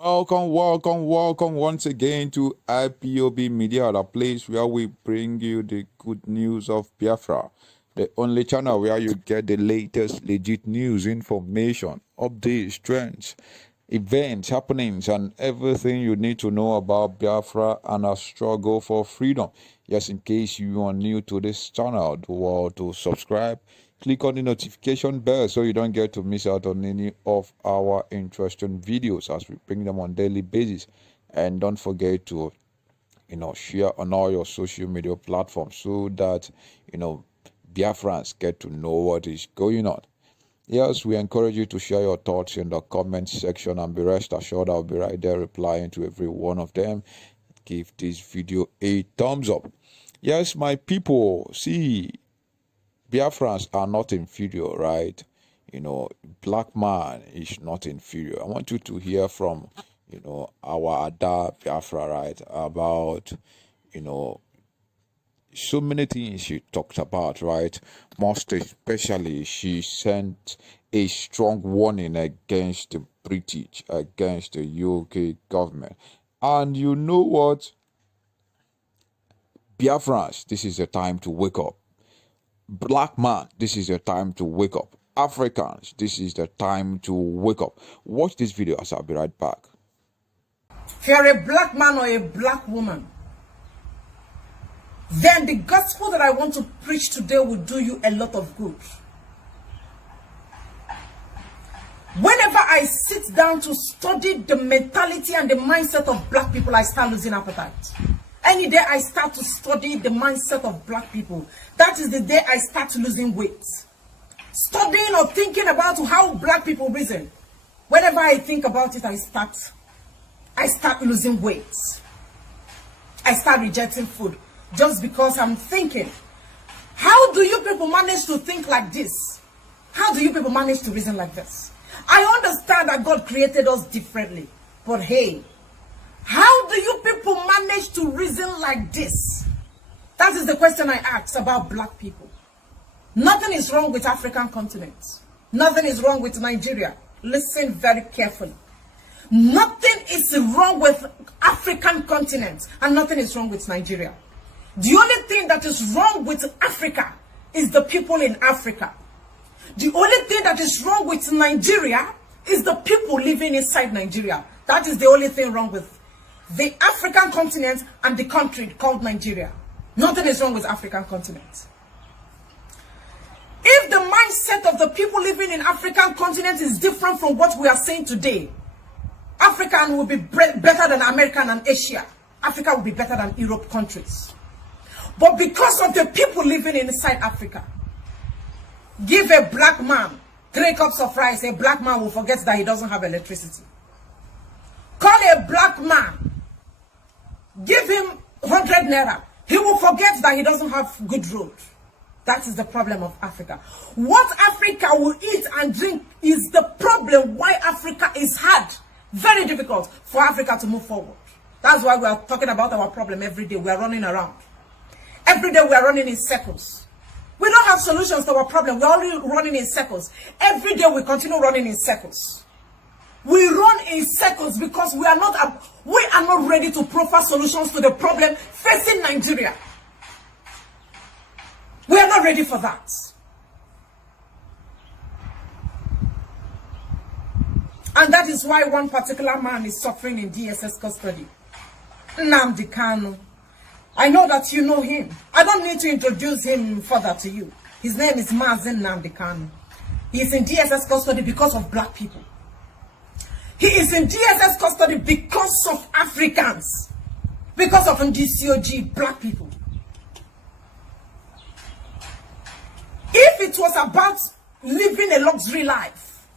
Welcome once again to IPOB Media, the place where we bring you the good news of Biafra, the only channel where you get the latest legit news, information, updates, trends, events, happenings, and everything you need to know about Biafra and our struggle for freedom. Yes, in case you are new to this channel, do well to subscribe. Click on the notification bell so you don't get to miss out on any of our interesting videos as we bring them on daily basis. And don't forget to share on all your social media platforms so that Biafrans get to know what is going on. Yes, we encourage you to share your thoughts in the comment section, and be rest assured I'll be right there replying to every one of them. Give this video a thumbs up. Yes, my people, see, Biafrans are not inferior, right? Black man is not inferior. I want you to hear from, our Ada Biafra, right? About, so many things she talked about, right? Most especially, she sent a strong warning against the British, against the UK government. And you know what? Biafrans, this is the time to wake up. Black man, this is the time to wake up. Africans, this is the time to wake up. Watch this video as I'll be right back. If you're a black man or a black woman, then the gospel that I want to preach today will do you a lot of good. Whenever I sit down to study the mentality and the mindset of black people, I start losing appetite. Any day I start to study the mindset of black people, that is the day I start losing weight. Studying or thinking about how black people reason. Whenever I think about it, I start losing weight. I start rejecting food just because I'm thinking, how do you people manage to think like this? How do you people manage to reason like this? I understand that God created us differently, but hey, how do you people manage to reason like this? That is the question I ask about black people. Nothing is wrong with African continent. Nothing is wrong with Nigeria. Listen very carefully. Nothing is wrong with African continent, and nothing is wrong with Nigeria. The only thing that is wrong with Africa is the people in Africa. The only thing that is wrong with Nigeria is the people living inside Nigeria. That is the only thing wrong with the African continent and the country called Nigeria. Nothing is wrong with African continent. If the mindset of the people living in African continent is different from what we are saying today, African will be better than American and Asia. Africa will be better than Europe countries. But because of the people living inside Africa, give a black man 3 cups of rice, a black man will forget that he doesn't have electricity. Call a black man, give him 100 naira, he will forget that he doesn't have good road. That is the problem of Africa. What Africa will eat and drink is the problem why Africa is hard, very difficult for Africa to move forward. That's why we are talking about our problem every day. We are running around. Every day we are running in circles. We don't have solutions to our problem. We're only running in circles. Every day we continue running in circles. We run in circles because we are not ready to proffer solutions to the problem facing Nigeria. We are not ready for that. And that is why one particular man is suffering in DSS custody. Nnamdi Kanu. I know that you know him. I don't need to introduce him further to you. His name is Mazen Nnamdi Kanu. He is in DSS custody because of black people. He is in DSS custody because of Africans. Because of NDCOG, black people. If it was about living a luxury life,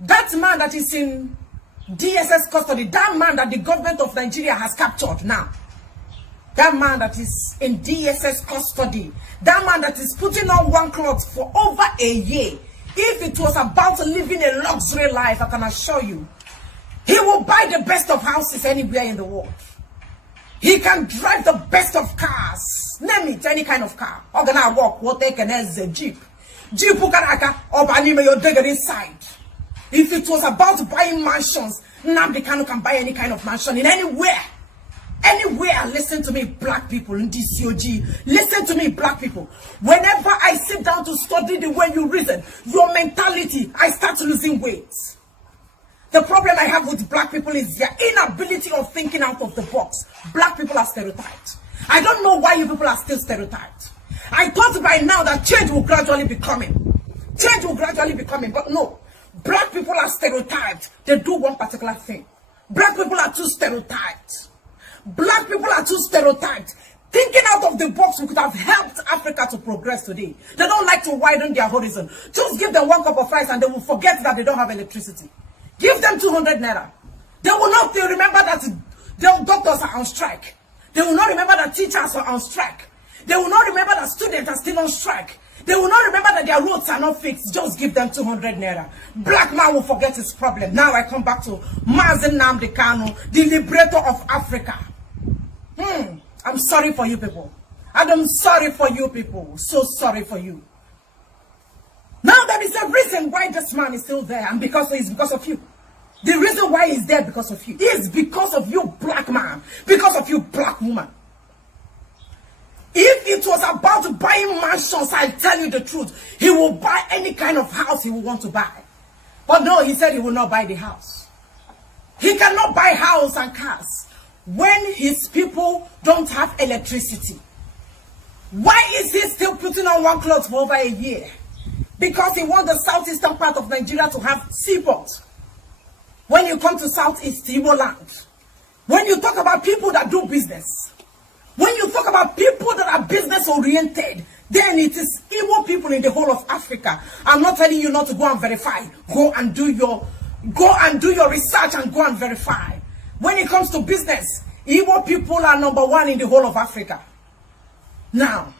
that man that is in DSS custody, that man that the government of Nigeria has captured now, that man that is in DSS custody, that man that is putting on one cloth for over a year, if it was about living a luxury life, I can assure you, he will buy the best of houses anywhere in the world. He can drive the best of cars. Name it, any kind of car. Or gonna walk, what they can as a jeep. Jeep ukaraka, or anime your digger inside. If it was about buying mansions, Nnamdi Kanu can buy any kind of mansion in anywhere. Anywhere. Listen to me, black people in DCOG. Listen to me, black people. Whenever I sit down to study the way you reason, your mentality, I start losing weight. The problem I have with black people is their inability of thinking out of the box. Black people are stereotyped. I don't know why you people are still stereotyped. I thought by now that change will gradually be coming. Change will gradually be coming, but no. Black people are stereotyped. They do one particular thing. Black people are too stereotyped. Black people are too stereotyped. Thinking out of the box could have helped Africa to progress today. They don't like to widen their horizon. Just give them 1 cup of rice and they will forget that they don't have electricity. Give them 200 naira. They will not remember that the doctors are on strike. They will not remember that teachers are on strike. They will not remember that students are still on strike. They will not remember that their roads are not fixed. Just give them 200 naira. Black man will forget his problem. Now I come back to Mazen Nnamdi Kanu, the liberator of Africa. I'm sorry for you people. And I'm sorry for you people. So sorry for you. Now there is a reason why this man is still there, and it's because of you. The reason why he's there because of you is because of you, black man, because of you, black woman. If it was about buying mansions, I'll tell you the truth, he will buy any kind of house he will want to buy. But no, he said he will not buy the house. He cannot buy house and cars when his people don't have electricity. Why is he still putting on one clothes for over a year? Because he wants the southeastern part of Nigeria to have seaports. When you come to Southeast Igbo land, when you talk about people that do business, when you talk about people that are business oriented, then it is Igbo people in the whole of Africa. I'm not telling you not to go and verify. Go and do your research and go and verify. When it comes to business, Igbo people are #1 in the whole of Africa. Now,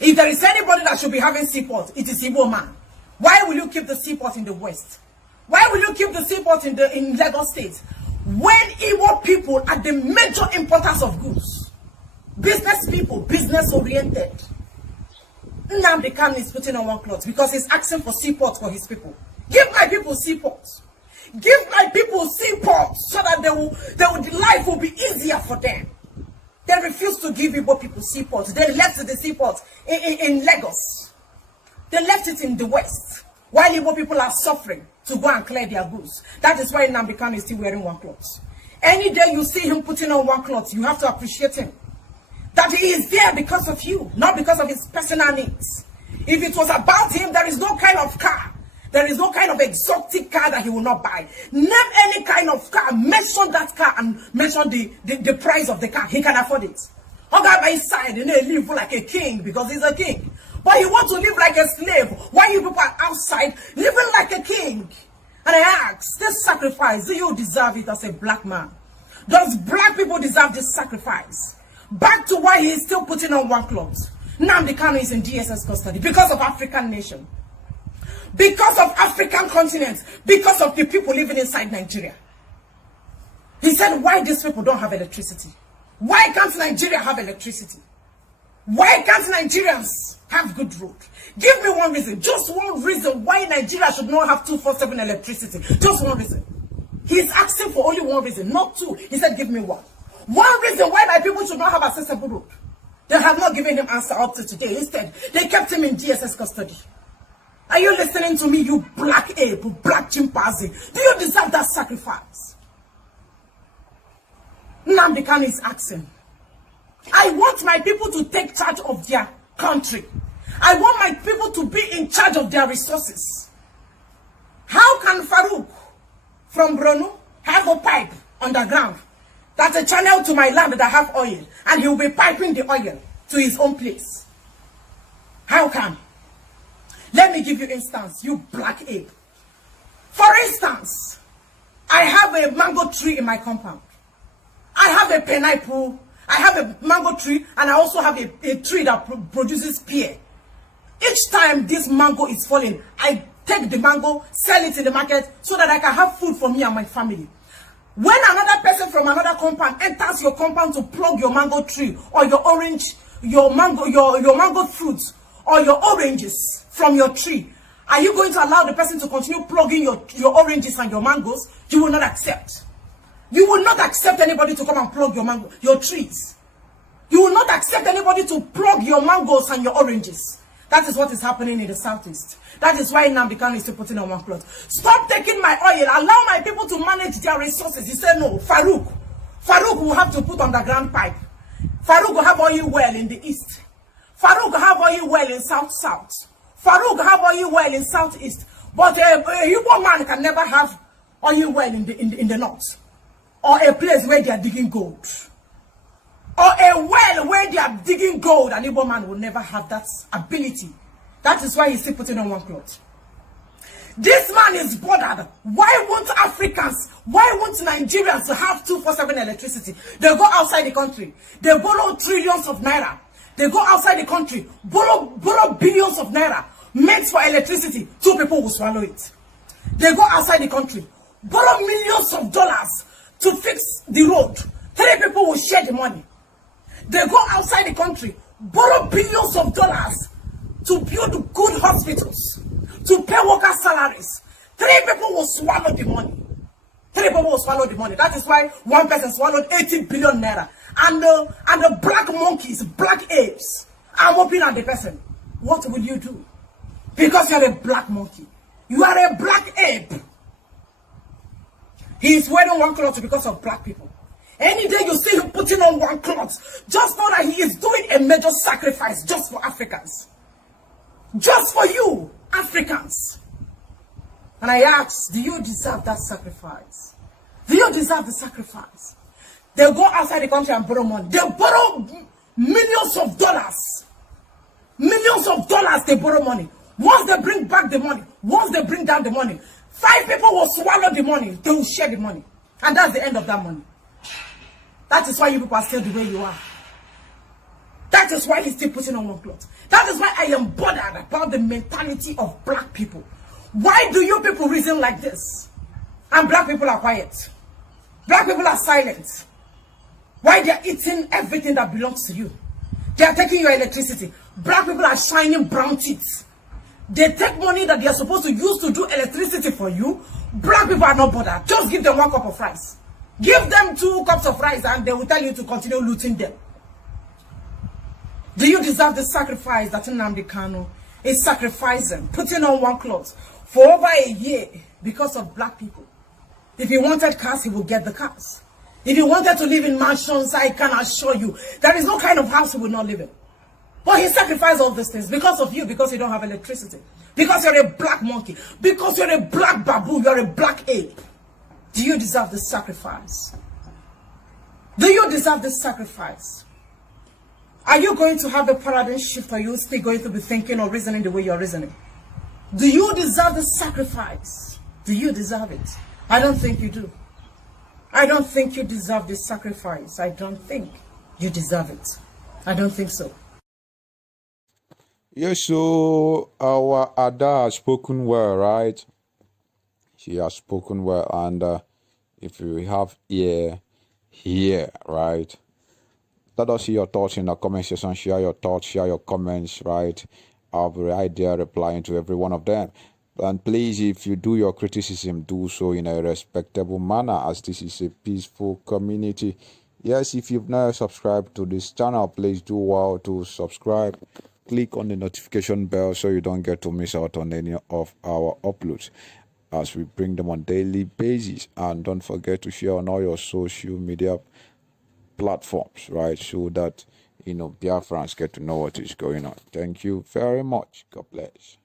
if there is anybody that should be having seaport, it is Igbo man. Why will you keep the seaport in the west? Why will you keep the seaport in Lagos State? When Igbo people are the major importers of goods, business people, business oriented. Nnamdi Kanu is putting on one cloth because he's asking for seaport for his people. Give my people seaports. Give my people seaports so that life will be easier for them. They refuse to give Igbo people seaports. They left the seaport in Lagos. They left it in the west. While Igbo people are suffering to go and clear their goods. That is why Nnamdi Kanu is still wearing one cloth. Any day you see him putting on one cloth, you have to appreciate him. That he is there because of you, not because of his personal needs. If it was about him, there is no kind of car. There is no kind of exotic car that he will not buy. Name any kind of car, mention that car and mention the price of the car. He can afford it. Okay, by his side, he live like a king because he's a king. But he wants to live like a slave. Why you people are outside living like a king? And I ask, this sacrifice, do you deserve it as a black man? Does black people deserve this sacrifice? Back to why he is still putting on one cloth. Nnamdi Kanu is in DSS custody because of African nation. Because of African continent. Because of the people living inside Nigeria. He said, why these people don't have electricity? Why can't Nigeria have electricity? Why can't Nigerians have good road? Give me one reason, just one reason why Nigeria should not have 24/7 electricity. Just one reason. He's asking for only one reason, not two. He said, give me one. One reason why my people should not have accessible road. They have not given him answer up to today. Instead, they kept him in DSS custody. Are you listening to me, you black ape, black chimpanzee? Do you deserve that sacrifice? Nnamdi Kanu is asking. I want my people to take charge of their country. I want my people to be in charge of their resources. How can Farouk from Brno have a pipe underground that's a channel to my land that have oil, and he will be piping the oil to his own place? How come? Let me give you instance, you black ape. For instance, I have a mango tree in my compound. I have a pineapple. I have a mango tree, and I also have a tree that produces pear. Each time this mango is falling, I take the mango, sell it in the market so that I can have food for me and my family. When another person from another compound enters your compound to plug your mango tree or your orange, your mango fruits or your oranges from your tree, Are you going to allow the person to continue plugging your oranges and your mangoes? You will not accept. You will not accept anybody to come and plug your trees. You will not accept anybody to plug your mangoes and your oranges. That is what is happening in the southeast. That is why Nnamdi Kanu is still putting on one cloth. Stop taking my oil. Allow my people to manage their resources. He said no. Farouk will have to put underground pipe. Farouk will have oil well in the east. Farouk will have oil well in south-south. Farouk will have oil well in southeast. But a Igbo man can never have oil well in the north. Or a place where they are digging gold. Or a well where they are digging gold. An Igbo man will never have that ability. That is why he's still putting on one cloth. This man is bothered. Why won't Africans, why won't Nigerians have 247 electricity? They go outside the country. They borrow trillions of naira. They go outside the country, borrow billions of naira, meant for electricity. 2 people will swallow it. They go outside the country, borrow millions of dollars to fix the road. 3 people will share the money. They go outside the country, borrow billions of dollars to build good hospitals, to pay workers' salaries. 3 people will swallow the money. 3 people will swallow the money. That is why one person swallowed 80 billion naira. And the black monkeys, black apes, are moping at the person. What will you do? Because you are a black monkey. You are a black ape. He is wearing one cloth because of black people. Any day you see him putting on one cloth, just know that he is doing a major sacrifice just for Africans. Just for you, Africans. And I ask, do you deserve that sacrifice? Do you deserve the sacrifice? They go outside the country and borrow money. They borrow millions of dollars. Millions of dollars they borrow money. Once they bring back the money, once they bring down the money, 5 people will swallow the money. They will share the money. And that's the end of that money. That is why you people are still the way you are. That is why he's still putting on one cloth. That is why I am bothered about the mentality of black people. Why do you people reason like this? And black people are quiet. Black people are silent. Why they are eating everything that belongs to you? They are taking your electricity. Black people are shining brown teeth. They take money that they are supposed to use to do electricity for you. Black people are not bothered. Just give them 1 cup of rice. Give them 2 cups of rice and they will tell you to continue looting them. Do you deserve the sacrifice that Nnamdi Kanu is sacrificing, putting on one cloth for over a year because of black people? If he wanted cars, he would get the cars. If he wanted to live in mansions, I can assure you, there is no kind of house he would not live in. But he sacrificed all these things because of you, because you don't have electricity. Because you're a black monkey. Because you're a black baboon, you're a black ape. Do you deserve this sacrifice? Do you deserve this sacrifice? Are you going to have a paradigm shift, or are you still going to be thinking or reasoning the way you're reasoning? Do you deserve the sacrifice? Do you deserve it? I don't think you do. I don't think you deserve this sacrifice. I don't think you deserve it. I don't think so. Yes, so our Ada has spoken well, right? She has spoken well, and if you have ear, hear, right? Let us see your thoughts in the comment section. Share your thoughts, share your comments, right? I'll be right there replying to every one of them. And please, if you do your criticism, do so in a respectable manner, as this is a peaceful community. Yes, if you've not subscribed to this channel, please do well to subscribe. Click on the notification bell so you don't get to miss out on any of our uploads as we bring them on daily basis. And don't forget to share on all your social media platforms, right, so that Biafrans get to know what is going on. Thank you very much. God bless.